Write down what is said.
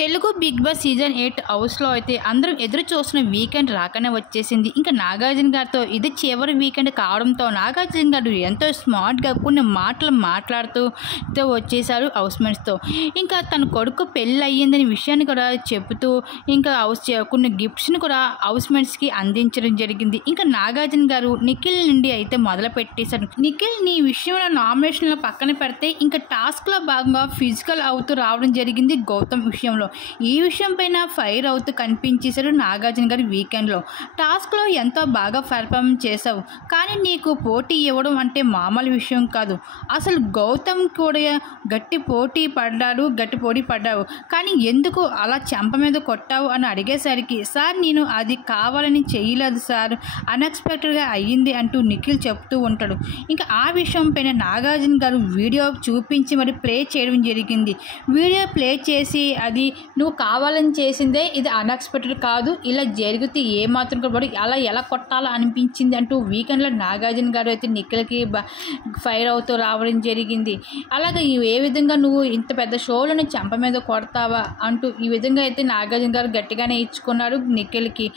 Telugu big boss season 8 హౌస్లో అయితే అందరం ఎదురు చూస్తున్న వీకెండ్ రాకనే వచ్చేసింది. ఇంకా నాగార్జున గారితో ఇది చివరి వీకెండ్ కావడంతో నాగార్జున గారు ఎంతో స్మార్ట్గా కొన్ని మాటలు మాట్లాడుతూ వచ్చేసారు హౌస్మేట్స్తో. ఇంకా తన కొడుకు పెళ్ళి అయ్యిందని విషయాన్ని కూడా చెబుతూ ఇంకా కొన్ని గిఫ్ట్స్ని కూడా హౌస్మేట్స్కి అందించడం జరిగింది. ఇంకా నాగార్జున గారు నిఖిల్ నుండి అయితే మొదలు పెట్టేశారు. నిఖిల్ నీ విషయంలో నామినేషన్లో పక్కన పెడితే ఇంకా టాస్క్లో భాగంగా ఫిజికల్ అవుతూ రావడం జరిగింది గౌతమ్ విషయంలో. ఈ విషయం పైన ఫైర్ అవుతూ కనిపించేశారు నాగార్జున గారి వీకెండ్లో. టాస్క్లో ఎంతో బాగా పెర్ఫార్మెన్స్ చేశావు, కానీ నీకు పోటీ ఇవ్వడం అంటే మామూలు విషయం కాదు. అసలు గౌతమ్ కూడా గట్టి పోటీ పడ్డావు, కానీ ఎందుకు అలా చెంప మీద కొట్టావు అని అడిగేసరికి సార్ నేను అది కావాలని చేయలేదు సార్, అన్ఎక్స్పెక్టెడ్గా అయ్యింది అంటూ నిఖిల్ చెప్తూ ఉంటాడు. ఇంకా ఆ విషయం పైన నాగార్జున గారు వీడియో చూపించి మరి ప్లే చేయడం జరిగింది. వీడియో ప్లే చేసి అది నువ్వు కావాలని చేసిందే, ఇది అన్ఎక్స్పెక్టెడ్ కాదు, ఇలా జరిగితే ఏమాత్రం కూడా అలా ఎలా కొట్టాలో అనిపించింది అంటూ వీకెండ్లో నాగార్జున గారు అయితే నిఖిల్కి ఫైర్ అవుతూ రావడం జరిగింది. అలాగే ఏ విధంగా నువ్వు ఇంత పెద్ద షోలను చెంప మీద కొడతావా అంటూ ఈ విధంగా అయితే నాగార్జున గారు గట్టిగానే ఇచ్చుకున్నారు నిఖిల్కి.